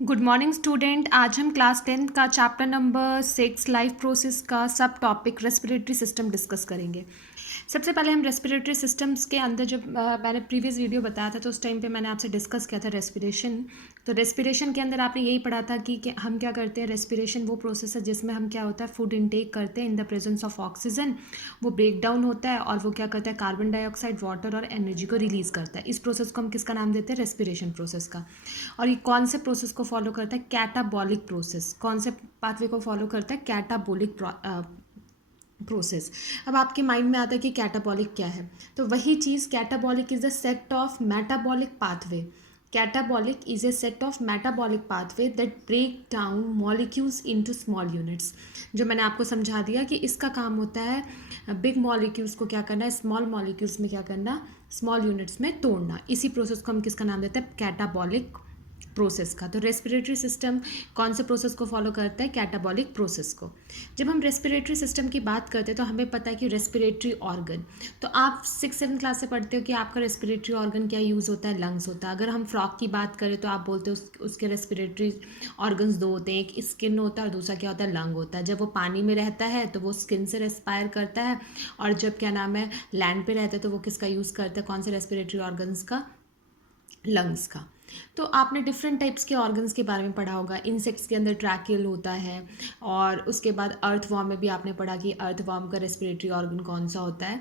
Good morning student. आज हम class 10th का चैप्टर नंबर 6 लाइफ प्रोसेस का सब टॉपिक रेस्पिरेटरी सिस्टम डिस्कस करेंगे। सबसे पहले हम रेस्पिरेटरी सिस्टम्स के अंदर जब मैंने प्रीवियस वीडियो बताया था तो उस टाइम पे मैंने आपसे डिस्कस किया था रेस्पिरेशन। तो रेस्पिरेशन के अंदर आपने यही पढ़ा था कि हम क्या करते हैं। रेस्पिरेशन वो प्रोसेस है जिसमें हम क्या होता है फूड इनटेक करते हैं in the presence of oxygen. वो ब्रेक डाउन होता है और वो क्या करता है कार्बन डाइऑक्साइड, वाटर और एनर्जी को रिलीज़ करता है। इस प्रोसेस को हम किसका नाम देते हैं? रेस्पिरेशन प्रोसेस का। और ये कौन से प्रोसेस को फॉलो करता है? Catabolic process. कौन से पाथवे को फॉलो करता है? Catabolic process. अब आपके माइंड में आता है कि कैटाबॉलिक क्या है, तो वही चीज़ catabolic is the set of metabolic pathway. Catabolic is a set of metabolic pathway that break down molecules into small units. जो मैंने आपको समझा दिया कि इसका काम होता है बिग मॉलिक्यूल्स को क्या करना है, स्मॉल मॉलिक्यूल्स में क्या करना, स्मॉल यूनिट्स में तोड़ना। इसी प्रोसेस को हम किसका नाम देते हैं? कैटाबॉलिक प्रोसेस का। तो रेस्पिरेटरी सिस्टम कौन से प्रोसेस को फॉलो करता है? कैटाबॉलिक प्रोसेस को। जब हम रेस्पिरेटरी सिस्टम की बात करते हैं तो हमें पता है कि रेस्पिरेटरी ऑर्गन, तो आप 6-7 क्लास से पढ़ते हो कि आपका रेस्पिरेटरी ऑर्गन क्या यूज़ होता है? लंग्स होता है। अगर हम फ्रॉग की बात करें तो आप बोलते हो उसके रेस्पिरेटरी ऑर्गन्स दो होते हैं, एक स्किन होता है और दूसरा क्या होता है? लंग होता है। जब वो पानी में रहता है तो वो स्किन से रेस्पायर करता है, और जब क्या नाम है लैंड पे रहता है तो वो किसका यूज़ करता है? कौन से रेस्पिरेटरी ऑर्गन्स का? लंग्स का। तो आपने डिफरेंट टाइप्स के ऑर्गन्स के बारे में पढ़ा होगा। इंसेक्ट्स के अंदर ट्रैकियल होता है, और उसके बाद अर्थवॉर्म में भी आपने पढ़ा कि अर्थवॉर्म का रेस्पिरेटरी ऑर्गन कौन सा होता है?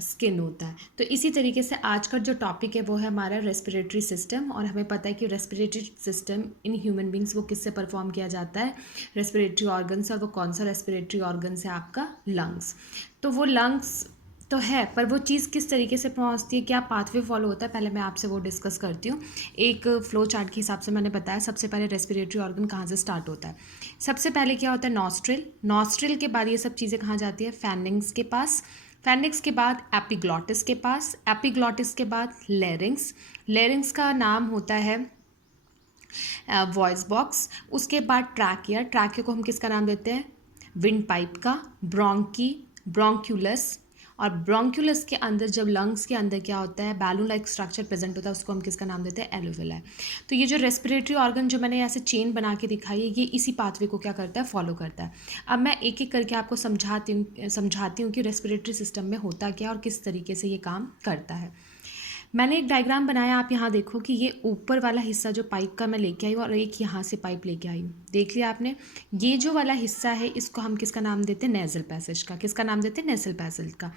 स्किन होता है। तो इसी तरीके से आज का जो टॉपिक है वो है हमारा रेस्पिरेटरी सिस्टम, और हमें पता है कि respiratory system in human beings वो किससे परफॉर्म किया जाता है? Respiratory organs. और वो कौन सा रेस्पिरेटरी ऑर्गन्स है? आपका लंग्स। तो वो लंग्स तो है, पर वो चीज़ किस तरीके से पहुंचती है, क्या पाथवे फॉलो होता है, पहले मैं आपसे वो डिस्कस करती हूँ। एक फ्लो चार्ट के हिसाब से मैंने बताया सबसे पहले रेस्पिरेटरी ऑर्गन कहाँ से स्टार्ट होता है। सबसे पहले क्या होता है? नॉस्ट्रिल। नॉस्ट्रिल के बाद ये सब चीज़ें कहाँ जाती है? फैनिंग्स के पास। फैनिंग्स के बाद एपिग्लॉटिस के पास। एपिग्लॉटिस के बाद लेरिंग्स। लेरिंग्स का नाम होता है वॉइस बॉक्स। उसके बाद ट्रैकिया। ट्रैकिया को हम किसका नाम देते हैं? विंड पाइप का। ब्रोंकी, ब्रोंक्यूलस। और ब्रोंक्यूलस के अंदर जब लंग्स के अंदर क्या होता है? बैलून लाइक स्ट्रक्चर प्रेजेंट होता है, उसको हम किसका नाम देते हैं? एलोविलाई। तो ये जो रेस्पिरेटरी ऑर्गन जो मैंने ऐसे चेन बना के दिखाई है, ये इसी पाथवे को क्या करता है? फॉलो करता है। अब मैं एक एक करके आपको समझाती हूँ कि रेस्पिरेटरी सिस्टम में होता क्या और किस तरीके से ये काम करता है। मैंने एक डायग्राम बनाया, आप यहाँ देखो कि ये ऊपर वाला हिस्सा जो पाइप का मैं लेके आई हूँ और एक यहाँ से पाइप लेके आई हूँ, देख लिया आपने। ये जो वाला हिस्सा है इसको हम किसका नाम देते हैं? नेजल पैसेज का। किसका नाम देते हैं? नेजल पैसेज का।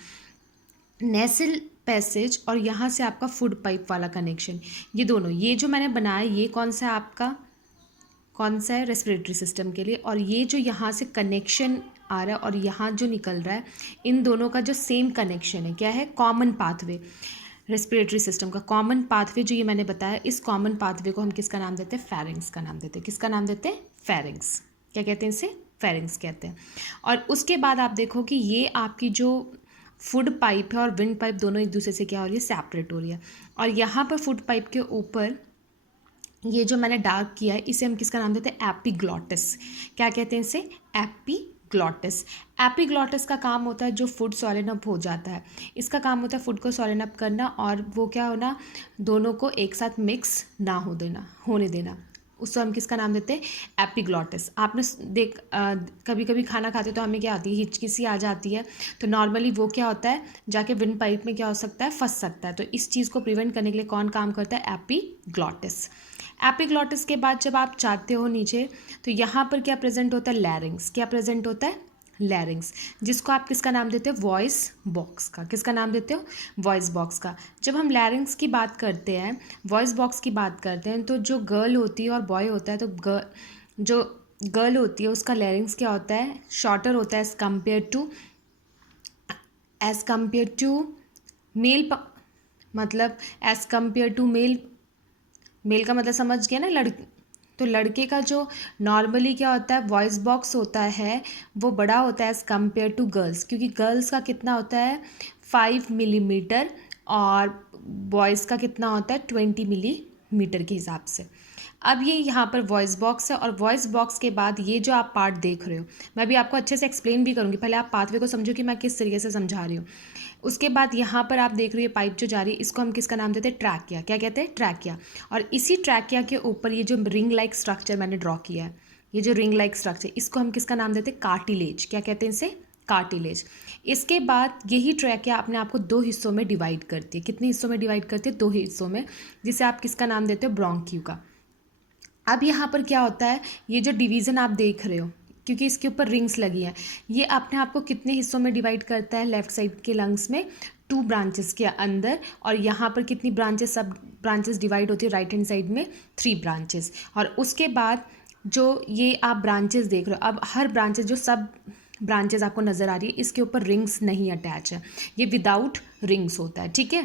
नेजल पैसेज और यहाँ से आपका फूड पाइप वाला कनेक्शन, ये दोनों, ये जो मैंने बनाया ये कौन सा है आपका? कौन सा है? रेस्पिरेटरी सिस्टम के लिए। और ये जो यहाँ से कनेक्शन आ रहा है और यहाँ जो निकल रहा है, इन दोनों का जो सेम कनेक्शन है, क्या है? Common pathway. रेस्पिरेटरी सिस्टम का कॉमन पाथवे जो ये मैंने बताया, इस कॉमन पाथवे को हम किसका नाम देते हैं? फेरिंग्स का नाम देते हैं। किसका नाम देते हैं? फेरिंग्स। क्या कहते हैं इसे? फेरिंग्स कहते हैं। और उसके बाद आप देखो कि ये आपकी जो फूड पाइप है और विंड पाइप दोनों एक दूसरे से क्या हो रही है? सेपरेट हो रही है। और यहाँ पर फूड पाइप के ऊपर ये जो मैंने डार्क किया है, इसे हम किसका नाम देते हैं? एपिग्लॉटिस। क्या कहते हैं इसे? एपिग्लॉटिस। एपिग्लॉटिस का काम होता है जो फूड सॉलिन अप हो जाता है, इसका काम होता है फूड को सॉलिन अप करना, और वो क्या होना, दोनों को एक साथ मिक्स ना होने देना। उसको हम किसका नाम देते हैं? एपिग्लॉटिस। आपने कभी कभी खाना खाते तो हमें क्या आती है? हिचकी सी आ जाती है। तो नॉर्मली वो क्या होता है, जाके विंड पाइप में क्या हो सकता है? फंस सकता है। तो इस चीज़ को प्रिवेंट करने के लिए कौन काम करता है? एपिग्लॉटिस। एपिग्लॉटिस के बाद जब आप जाते हो नीचे तो यहाँ पर क्या प्रेजेंट होता है? लैरिंग्स। क्या प्रेजेंट होता है? लैरिंग्स, जिसको आप किसका नाम देते हो? वॉइस बॉक्स का। किसका नाम देते हो? वॉइस बॉक्स का। जब हम लैरिंग्स की बात करते हैं, वॉइस बॉक्स की बात करते हैं, तो जो गर्ल होती है और बॉय होता है, तो जो गर्ल होती है उसका लैरिंग्स क्या होता है? शॉर्टर होता है एज कम्पेयर टू मेल, मतलब as compare to male. Male का मतलब समझ गया ना? लड़की। तो लड़के का जो नॉर्मली क्या होता है? वॉइस बॉक्स होता है, वो बड़ा होता है एज़ कम्पेयर टू गर्ल्स, क्योंकि गर्ल्स का कितना होता है? 5 मिलीमीटर, और बॉयज़ का कितना होता है? 20 मिलीमीटर के हिसाब से। अब ये यहाँ पर वॉइस बॉक्स है और वॉइस बॉक्स के बाद ये जो आप पार्ट देख रहे हो, मैं भी आपको अच्छे से एक्सप्लेन भी करूँगी, पहले आप पाथवे को समझो कि मैं किस तरीके से समझा रही हूँ। उसके बाद यहाँ पर आप देख रहे हो पाइप जो जा रही है, इसको हम किसका नाम देते हैं, ट्रैकिया। क्या कहते हैं, ट्रैकिया। और इसी ट्रैकिया के ऊपर ये जो रिंग लाइक स्ट्रक्चर मैंने ड्रॉ किया है, ये जो रिंग लाइक स्ट्रक्चर, इसको हम किसका नाम देते हैं, कार्टिलेज। क्या कहते हैं इसे, कार्टिलेज। इसके बाद यही ट्रैकिया अपने आप को दो हिस्सों में डिवाइड करती है। कितने हिस्सों में डिवाइड करती है, दो हिस्सों में, जिसे आप किसका नाम देते हो, ब्रोंक्यू का। अब यहाँ पर क्या होता है, ये जो डिवीज़न आप देख रहे हो, क्योंकि इसके ऊपर रिंग्स लगी हैं, ये अपने आप को कितने हिस्सों में डिवाइड करता है, लेफ्ट साइड के लंग्स में 2 ब्रांचेस के अंदर, और यहाँ पर कितनी ब्रांचेस, सब ब्रांचेस डिवाइड होती है राइट हैंड साइड में 3 ब्रांचेस। और उसके बाद जो ये आप ब्रांचेस देख रहे हो, अब हर ब्रांचेस, जो सब ब्रांचेस आपको नज़र आ रही है, इसके ऊपर रिंग्स नहीं अटैच है, ये विदाउट रिंग्स होता है। ठीक है,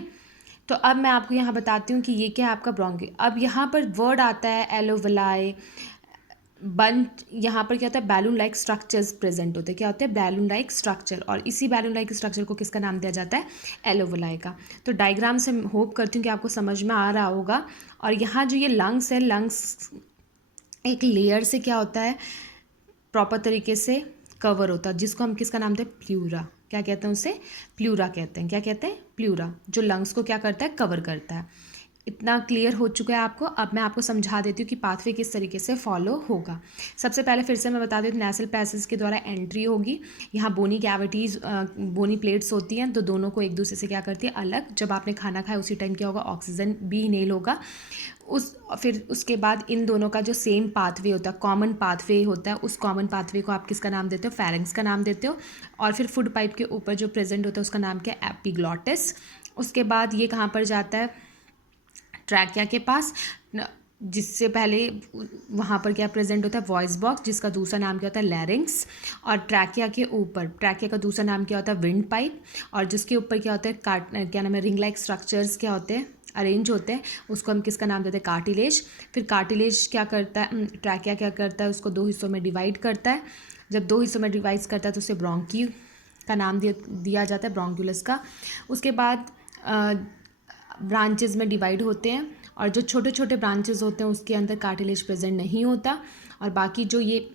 तो अब मैं आपको यहाँ बताती हूँ कि ये क्या है आपका ब्रोंकी। अब यहाँ पर वर्ड आता है एलोवेलाई, बंच। यहाँ पर क्या होता है, बैलून लाइक स्ट्रक्चर्स प्रेजेंट होते हैं। क्या होते हैं, बैलून लाइक स्ट्रक्चर, और इसी बैलून लाइक स्ट्रक्चर को किसका नाम दिया जाता है, एलोवेलाई का। तो डायग्राम से होप करती हूँ कि आपको समझ में आ रहा होगा। और यहाँ जो ये लंग्स है, लंग्स एक लेयर से क्या होता है, प्रॉपर तरीके से कवर होता है, जिसको हम किसका नाम देते हैं, प्लूरा। क्या कहते हैं उसे, प्लूरा कहते हैं। क्या कहते हैं, प्लूरा, जो लंग्स को क्या करता है, कवर करता है। इतना क्लियर हो चुका है आपको। अब मैं आपको समझा देती हूँ कि पाथवे किस तरीके से फॉलो होगा। सबसे पहले फिर से मैं बता देती हूँ, नेसल पैसेज के द्वारा एंट्री होगी। यहाँ बोनी कैविटीज़, बोनी प्लेट्स होती हैं, तो दोनों को एक दूसरे से क्या करती है, अलग। जब आपने खाना खाया उसी टाइम क्या होगा, ऑक्सीजन भी इनहेल होगा। फिर उसके बाद इन दोनों का जो सेम पाथवे होता है, कॉमन पाथवे होता है, उस कॉमन पाथवे को आप किसका नाम देते हो, फेरेंक्स का नाम देते हो। और फिर फूड पाइप के ऊपर जो प्रेजेंट होता है उसका नाम क्या है, एपिग्लॉटिस। उसके बाद ये कहाँ पर जाता है, ट्रैकिया के पास, जिससे पहले वहाँ पर क्या प्रेजेंट होता है, वॉइस बॉक्स, जिसका दूसरा नाम क्या होता है, लैरिंग्स। और ट्रैकिया के ऊपर, ट्रैकिया का दूसरा नाम क्या होता है, विंड पाइप। और जिसके ऊपर क्या होता है, क्या नाम है, रिंग लाइक स्ट्रक्चर्स क्या होते हैं, अरेंज होते हैं, उसको हम किसका नाम देते हैं, कार्टिलेज। फिर कार्टिलेज क्या करता है, ट्रैकिया क्या करता है, उसको 2 हिस्सों में डिवाइड करता है। जब 2 हिस्सों में डिवाइड करता है तो उसे ब्रोंकी का नाम दिया जाता है, ब्रोंकुलस का। उसके बाद ब्रांचेस में डिवाइड होते हैं, और जो छोटे छोटे ब्रांचेस होते हैं उसके अंदर कार्टिलेज प्रेजेंट नहीं होता। और बाकी जो ये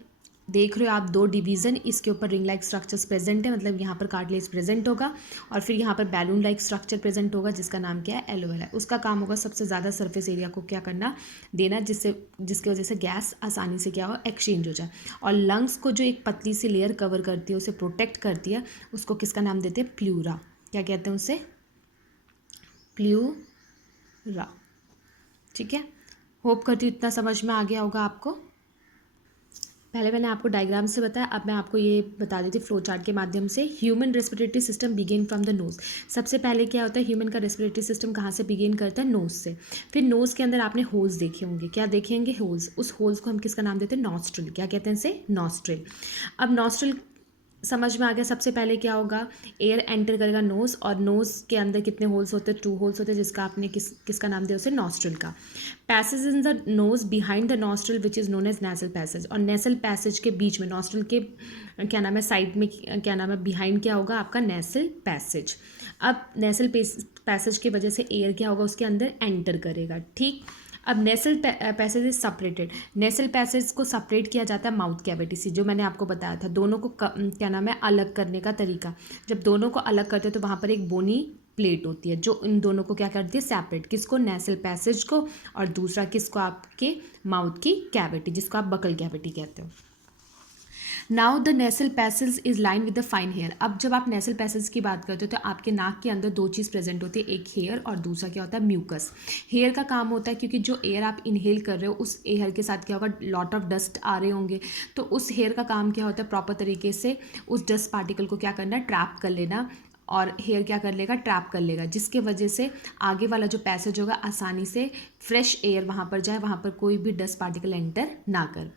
देख रहे हो आप 2 डिवीज़न, इसके ऊपर रिंग लाइक स्ट्रक्चर्स प्रेजेंट है, मतलब यहाँ पर कार्टिलेज प्रेजेंट होगा। और फिर यहाँ पर बैलून लाइक स्ट्रक्चर प्रेजेंट होगा, जिसका नाम क्या है, एलोवेला। उसका काम होगा सबसे ज़्यादा सरफेस एरिया को क्या करना, देना, जिसकी वजह से गैस आसानी से क्या हो, एक्सचेंज हो जाए। और लंग्स को जो एक पतली सी लेयर कवर करती है, उसे प्रोटेक्ट करती है, उसको किसका नाम देते हैं, प्लूरा। क्या कहते हैं उसे, प्लूरा। ठीक है, होप करती हूँ इतना समझ में आ गया होगा आपको। पहले मैंने आपको डायग्राम से बताया, अब मैं आपको ये बता देती हूँ फ्लो चार्ट के माध्यम से। Human respiratory system begin from the nose. सबसे पहले क्या होता है, ह्यूमन का रेस्पिरेटरी सिस्टम कहाँ से बिगिन करता है, नोज़ से। फिर नोज़ के अंदर आपने होल्स देखे होंगे, क्या देखेंगे, होल्स। उस होल्स को हम किसका नाम देते हैं, नॉस्ट्रिल। क्या कहते हैं इसे, नॉस्ट्रिल। अब नॉस्ट्रिल समझ में आ गया। सबसे पहले क्या होगा, एयर एंटर करेगा नोज़, और नोज़ के अंदर कितने होल्स होते हैं, 2 होल्स होते हैं, जिसका आपने किसका नाम दिया उसे, नॉस्ट्रिल का। Passage in the nose behind the nostril which is known as nasal passage. और नेसल पैसेज के बीच में, नॉस्ट्रिल के क्या नाम है, साइड में क्या नाम है, बिहाइंड क्या होगा आपका, नेसल पैसेज। अब नेसल पैसेज की वजह से एयर क्या होगा, उसके अंदर एंटर करेगा। ठीक, अब नेसल passage is separated. Nasal passage को सेपरेट किया जाता है माउथ कैविटी से, जो मैंने आपको बताया था। दोनों को क्या नाम है, अलग करने का तरीका। जब दोनों को अलग करते हैं तो वहाँ पर एक बोनी प्लेट होती है, जो इन दोनों को क्या करती है, सेपरेट। किसको, नेसल पैसेज को, और दूसरा किसको, आपके माउथ की कैविटी, जिसको आप बकल कैविटी कहते हो। Now the nasal passage is line with the fine hair. अब जब आप नेसल पैसेज की बात करते हो तो आपके नाक के अंदर 2 चीज़ प्रेजेंट होती है, एक हेयर और दूसरा क्या होता है, म्यूकस। हेयर का काम होता है, क्योंकि जो एयर आप इनहेल कर रहे हो उस एयर के साथ क्या होगा, लॉट ऑफ डस्ट आ रहे होंगे, तो उस हेयर का काम क्या होता है, प्रॉपर तरीके से उस डस्ट पार्टिकल को क्या करना, ट्रैप कर लेना। और हेयर क्या कर लेगा, ट्रैप कर लेगा, जिसके वजह से आगे वाला जो पैसेज होगा आसानी से फ्रेश एयर वहाँ पर जाए, वहाँ पर कोई भी डस्ट पार्टिकल एंटर ना कर।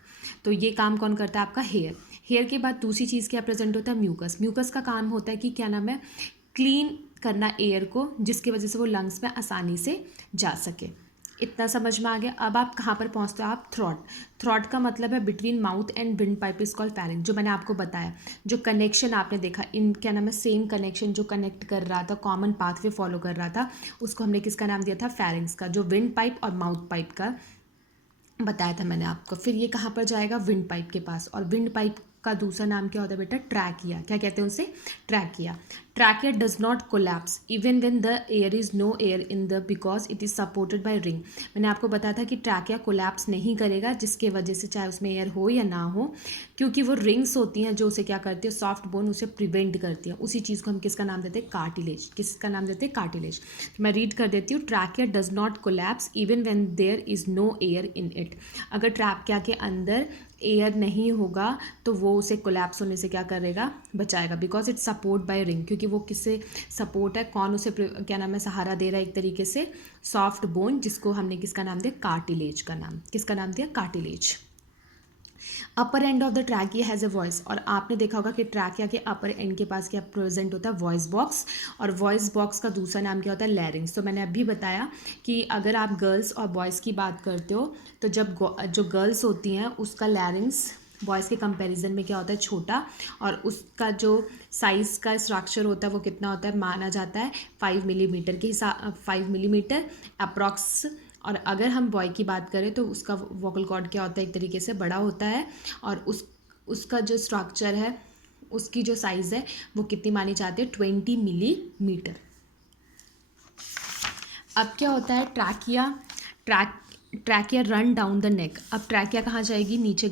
तो ये काम कौन करता है, आपका हेयर। हेयर के बाद दूसरी चीज़ क्या प्रेजेंट होता है, म्यूकस। म्यूकस का काम होता है कि क्या नाम है, क्लीन करना एयर को, जिसकी वजह से वो लंग्स में आसानी से जा सके। इतना समझ में आ गया। अब आप कहाँ पर पहुँचते हो, आप थ्रॉट। थ्रॉट का मतलब है between mouth and wind pipe is called pharynx. जो मैंने आपको बताया, जो कनेक्शन आपने देखा, इन क्या नाम है, सेम कनेक्शन जो कनेक्ट कर रहा था, कॉमन पाथवे फॉलो कर रहा था, उसको हमने किसका नाम दिया था, फेरिंक्स का। जो विंड पाइप और माउथ पाइप का बताया था मैंने आपको। फिर ये कहाँ पर जाएगा, विंड पाइप के पास, और विंड पाइप का दूसरा नाम क्या होता है बेटा, ट्रैकिया। क्या कहते हैं उसे, trachea. Trachea does not collapse even when the air is no air in the because it is supported by ring. मैंने आपको बताया था कि ट्रैकिया कोलैप्स नहीं करेगा, जिसके वजह से चाहे उसमें एयर हो या ना हो, क्योंकि वो रिंग्स होती हैं जो उसे क्या करती है, सॉफ्ट बोन उसे प्रिवेंट करती है। उसी चीज़ को हम किसका नाम देते हैं, कार्टिलेज। किसका नाम देते हैं, कार्टिलेज। तो मैं रीड कर देती हूँ, trachea does not collapse even when there is no air in it. अगर ट्रैकिया के अंदर एयर नहीं होगा तो वो उसे कोलैप्स होने से क्या करेगा, बचाएगा, because it's support bye ring. क्योंकि वो किससे सपोर्ट है, कौन उसे क्या नाम है, सहारा दे रहा है एक तरीके से, सॉफ्ट बोन, जिसको हमने किसका नाम दिया, कार्टिलेज का नाम। किसका नाम दिया, cartilage. Upper end of the trachea has a voice, और आपने देखा होगा कि ट्रैकिया के अपर एंड के पास क्या प्रेजेंट होता है, वॉइस बॉक्स। और वॉइस बॉक्स का दूसरा नाम क्या होता है, लैरिंग्स। तो मैंने अभी बताया कि अगर आप गर्ल्स और बॉयज़ की बात करते हो तो जब जो गर्ल्स होती हैं उसका लैरिंग्स बॉयज़ के कंपैरिजन में क्या होता है, छोटा, और उसका जो साइज़ का स्ट्रक्चर होता है वो कितना होता है, माना जाता है 5 मिलीमीटर के हिसाब, 5 मिलीमीटर अप्रॉक्स। और अगर हम बॉय की बात करें तो उसका वोकल कॉर्ड क्या होता है, एक तरीके से बड़ा होता है, और उसका जो स्ट्रक्चर है, उसकी जो साइज़ है वो कितनी मानी जाती है, 20 मिलीमीटर। अब क्या होता है, trachea run down the neck. अब ट्रैकिया कहाँ जाएगी, नीचे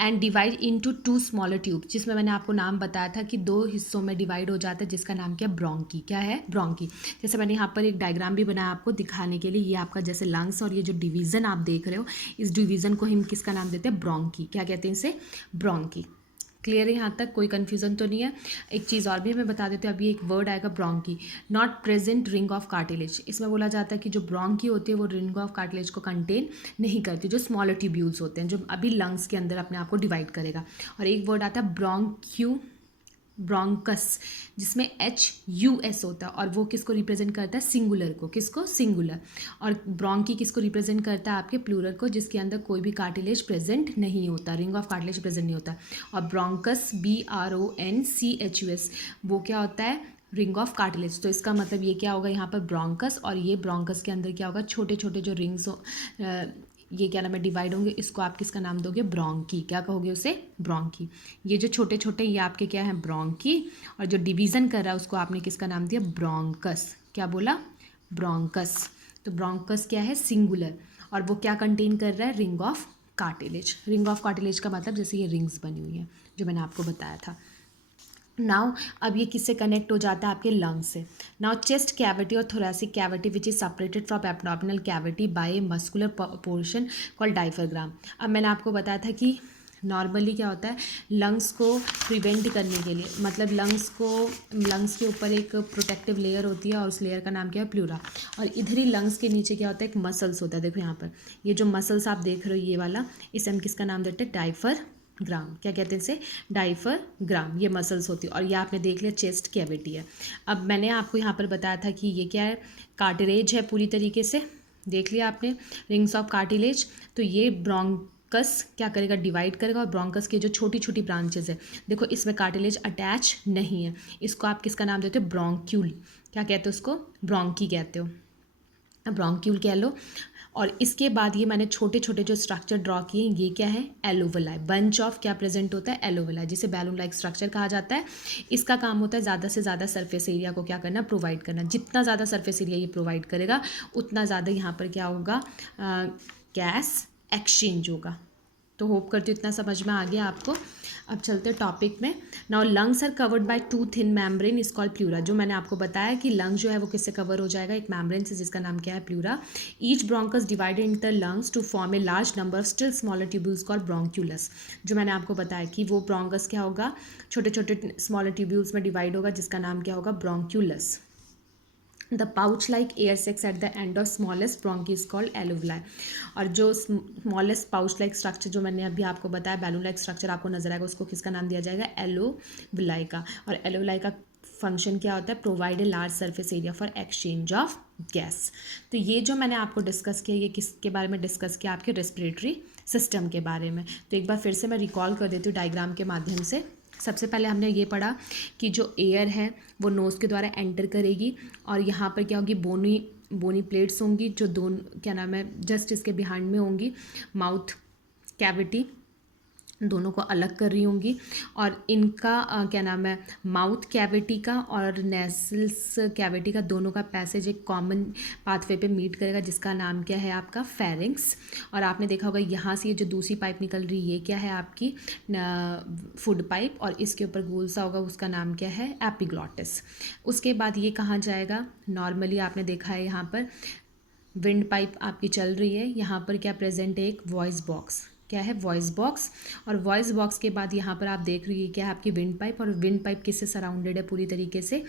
and divide into 2 smaller tube, जिसमें मैंने आपको नाम बताया था कि 2 हिस्सों में डिवाइड हो जाता है, जिसका नाम क्या है, ब्रोंकी। क्या है, ब्रोंकी। जैसे मैंने यहाँ पर एक डायग्राम भी बनाया आपको दिखाने के लिए, ये आपका जैसे लंग्स, और ये जो डिवीज़न आप देख रहे हो, इस डिवीज़न को हम किसका नाम देते हैं, ब्रोंकी। क्या कहते हैं इसे, ब्रोंकी। क्लियर है यहाँ तक, कोई कन्फ्यूज़न तो नहीं है। एक चीज़ और भी मैं बता देती हूँ, अभी एक वर्ड आएगा bronchi, not present ring of cartilage. इसमें बोला जाता है कि जो ब्रोंकी होती है वो रिंग ऑफ कार्टिलेज को कंटेन नहीं करती, जो स्मॉलर ट्यूब्यूल्स होते हैं, जो अभी लंग्स के अंदर अपने आप को डिवाइड करेगा। और एक वर्ड आता है ब्रोंकस, जिसमें HUS होता है, और वो किसको रिप्रेजेंट करता है, सिंगुलर को। किसको, सिंगुलर। और ब्रोंकी किसको रिप्रेजेंट करता है, आपके प्लूरल को, जिसके अंदर कोई भी कार्टिलेज प्रेजेंट नहीं होता, रिंग ऑफ कार्टिलेज प्रेजेंट नहीं होता। और ब्रोंकस BRONCHUS वो क्या होता है, रिंग ऑफ कार्टिलेज। तो इसका मतलब ये क्या होगा, यहाँ पर ब्रोंकस, और ये ब्रोंकस के अंदर क्या होगा, छोटे छोटे जो रिंग्स ये क्या नाम है, डिवाइड होंगे, इसको आप किसका नाम दोगे, ब्रोंकी। क्या कहोगे उसे, ब्रोंकी। ये जो छोटे छोटे ये आपके क्या है, ब्रोंकी, और जो डिवीज़न कर रहा है उसको आपने किसका नाम दिया, ब्रोंकस। क्या बोला, ब्रोंकस। तो ब्रोंकस क्या है, सिंगुलर, और वो क्या कंटेन कर रहा है, ring of cartilage. Ring of cartilage का मतलब जैसे ये रिंग्स बनी हुई है जो मैंने आपको बताया था। नाउ अब ये किससे कनेक्ट हो जाता है, आपके लंग्स से। नाउ चेस्ट कैविटी और thoracic cavity which is separated from abdominal cavity by a muscular portion called diaphragm. अब मैंने आपको बताया था कि नॉर्मली क्या होता है, लंग्स को प्रिवेंट करने के लिए, मतलब लंग्स के ऊपर एक प्रोटेक्टिव लेयर होती है, और उस लेयर का नाम क्या है, प्लूरा। और इधर ही लंग्स के नीचे क्या होता है, एक मसल्स होता है। देखो यहाँ पर ये जो मसल्स आप देख रहे हो, ये वाला, इसे हम किसका नाम देते हैं, डायफ्राग्राम। क्या कहते हैं इसे, डायफ्राग्राम। ये मसल्स होती है, और ये आपने देख लिया चेस्ट कैविटी है। अब मैंने आपको यहाँ पर बताया था कि ये क्या है, कार्टिलेज है पूरी तरीके से, देख लिया आपने, रिंग्स ऑफ कार्टिलेज। तो ये ब्रोंकस क्या करेगा, डिवाइड करेगा, और ब्रोंकस की जो छोटी छोटी ब्रांचेज है, देखो इसमें कार्टिलेज अटैच नहीं है, इसको आप किसका नाम देते हो, ब्रोंक्यूल। क्या कहते हो उसको, ब्रोंकी कहते हो, ब्रोंक्यूल कह लो। और इसके बाद ये मैंने छोटे छोटे जो स्ट्रक्चर ड्रॉ किए, ये क्या है, एलोवेलाई। बंच ऑफ क्या प्रेजेंट होता है, एलोवेलाई, जिसे बैलून लाइक स्ट्रक्चर कहा जाता है। इसका काम होता है ज़्यादा से ज़्यादा सरफेस एरिया को क्या करना, प्रोवाइड करना। जितना ज़्यादा सरफेस एरिया ये प्रोवाइड करेगा उतना ज़्यादा यहाँ पर क्या होगा, गैस एक्सचेंज होगा। तो होप करती हूँ इतना समझ में आ गया आपको। अब चलते हैं टॉपिक में। Now lungs are covered by 2 thin membrane is called pleura. जो मैंने आपको बताया कि लंग्स जो है वो किससे कवर हो जाएगा, एक मेम्ब्रेन से, जिसका नाम क्या है, pleura. Each bronchus divided in the lungs to form a large number of still smaller tubules called bronchioles. जो मैंने आपको बताया कि वो ब्रोंकस क्या होगा, छोटे छोटे स्मॉलर ट्यूब्यूल्स में डिवाइड होगा, जिसका नाम क्या होगा, bronchioles. The pouch like air sacs at the end of smallest bronchi is called alveoli. और जो स्मॉलेस्ट पाउच लाइक स्ट्रक्चर जो मैंने अभी आपको बताया, बैलून लाइक स्ट्रक्चर आपको नजर आएगा, उसको किसका नाम दिया जाएगा, एलोवेलाई का। और एलोवेलाई का फंक्शन क्या होता है, provide a large surface area for exchange of gas. तो ये जो मैंने आपको डिस्कस किया, ये किसके बारे में डिस्कस किया, आपके रेस्पिरेटरी सिस्टम के बारे में। तो एक बार फिर से मैं रिकॉल कर देती हूँ डायग्राम के माध्यम से। सबसे पहले हमने ये पढ़ा कि जो एयर है वो नोज़ के द्वारा एंटर करेगी, और यहाँ पर क्या होगी, बोनी बोनी प्लेट्स होंगी जो दोनों क्या नाम है जस्ट इसके बिहाइंड में होंगी, माउथ कैविटी दोनों को अलग कर रही होंगी। और इनका क्या नाम है माउथ कैविटी का और नेसल्स कैविटी का दोनों का पैसेज एक कॉमन पाथवे पे मीट करेगा जिसका नाम क्या है आपका फेरिंक्स। और आपने देखा होगा यहाँ से ये जो दूसरी पाइप निकल रही है ये क्या है आपकी फूड पाइप, और इसके ऊपर गोल सा होगा उसका नाम क्या है एपिग्लॉटिस। उसके बाद ये कहाँ जाएगा, नॉर्मली आपने देखा है यहाँ पर विंड पाइप आपकी चल रही है, यहाँ पर क्या प्रेजेंट है एक वॉइस बॉक्स, क्या है वॉइस बॉक्स। और वॉइस बॉक्स के बाद यहाँ पर आप देख रही है क्या है आपकी विंड पाइप, और विंड पाइप किससे सराउंडेड है पूरी तरीके से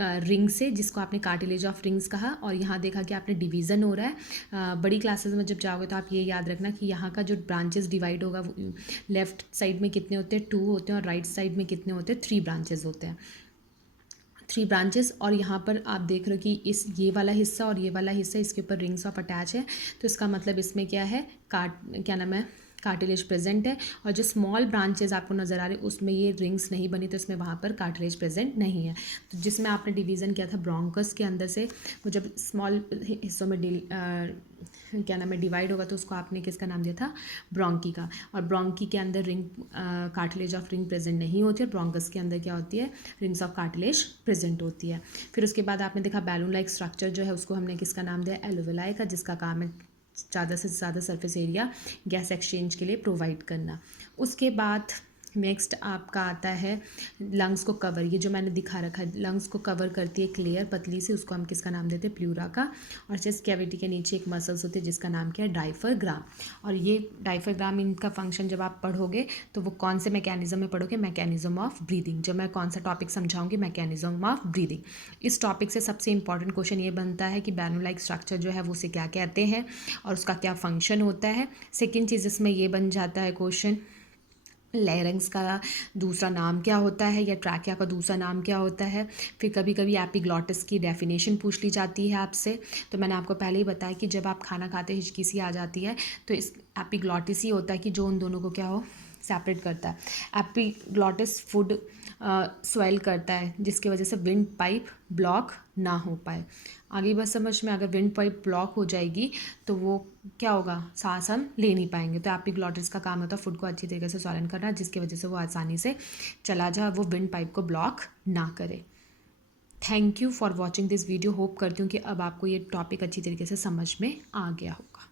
रिंग से, जिसको आपने कार्टिलेज ऑफ रिंग्स कहा। और यहाँ देखा कि आपने डिवीज़न हो रहा है, बड़ी क्लासेस में जब जाओगे तो आप ये याद रखना कि यहाँ का जो ब्रांचेस डिवाइड होगा लेफ्ट साइड में कितने होते हैं 2 होते हैं, और राइट साइड में कितने होते हैं 3 ब्रांचेस होते हैं, 3 ब्रांचेस। और यहाँ पर आप देख रहे हो कि इस ये वाला हिस्सा और ये वाला हिस्सा इसके ऊपर रिंग्स ऑफ अटैच है, तो इसका मतलब इसमें क्या है क्या नाम है कार्टिलेज प्रेजेंट है। और जो स्मॉल ब्रांचेस आपको नज़र आ रहे हैं उसमें ये रिंग्स नहीं बनी, तो इसमें वहाँ पर कार्टिलेज प्रेजेंट नहीं है। तो जिसमें आपने डिवीज़न किया था ब्रोंकस के अंदर से, वो जब स्मॉल हिस्सों में क्या नाम है डिवाइड होगा तो उसको आपने किसका नाम दिया था ब्रोंकी का। और ब्रोंकी के अंदर ring cartilage of ring present नहीं होती है, और ब्रोंकस के अंदर क्या होती है रिंग्स ऑफ कार्टिलेज प्रेजेंट होती है। फिर उसके बाद आपने देखा बैलून लाइक स्ट्रक्चर जो है उसको हमने किसका नाम दिया एलोवेलाई का, जिसका काम है ज़्यादा से ज़्यादा सरफेस एरिया गैस एक्सचेंज के लिए प्रोवाइड करना। उसके बाद नेक्स्ट आपका आता है लंग्स को कवर, ये जो मैंने दिखा रखा है लंग्स को कवर करती है एक लेयर पतली से, उसको हम किसका नाम देते हैं प्लूरा का। और चेस्ट कैविटी के नीचे एक मसल्स होते हैं जिसका नाम क्या है डायफ्राम। और ये डायफ्राम इनका फंक्शन जब आप पढ़ोगे तो वो कौन से मैकेनिज्म में पढ़ोगे, मैकेनिज्म ऑफ ब्रीदिंग। जब मैं कौन सा टॉपिक समझाऊंगी मैकेनिज्म ऑफ ब्रीदिंग, इस टॉपिक से सबसे इंपॉर्टेंट क्वेश्चन ये बनता है कि बैलून लाइक स्ट्रक्चर जो है वो उसे क्या कहते हैं और उसका क्या फंक्शन होता है। सेकेंड चीज़ इसमें ये बन जाता है क्वेश्चन लैरिंग्स का दूसरा नाम क्या होता है, या ट्रैकिया का दूसरा नाम क्या होता है। फिर कभी कभी एपिग्लॉटिस की डेफिनेशन पूछ ली जाती है आपसे, तो मैंने आपको पहले ही बताया कि जब आप खाना खाते हिचकी सी आ जाती है तो इस एपिग्लॉटिस ही होता है कि जो उन दोनों को क्या हो सेपरेट करता है। एपिग्लॉटिस फूड स्वेल करता है जिसकी वजह से विंड पाइप ब्लॉक ना हो पाए। आगे बस समझ में, अगर विंड पाइप ब्लॉक हो जाएगी तो वो क्या होगा सांस हम ले नहीं पाएंगे। तो एपिग्लॉटिस का काम होता है फूड को अच्छी तरीके से सॉलन करना, जिसकी वजह से वो आसानी से चला जाए, वो विंड पाइप को ब्लॉक ना करे। Thank you for watching this video. Hope करती हूँ कि अब आपको ये टॉपिक अच्छी तरीके से समझ में आ गया होगा।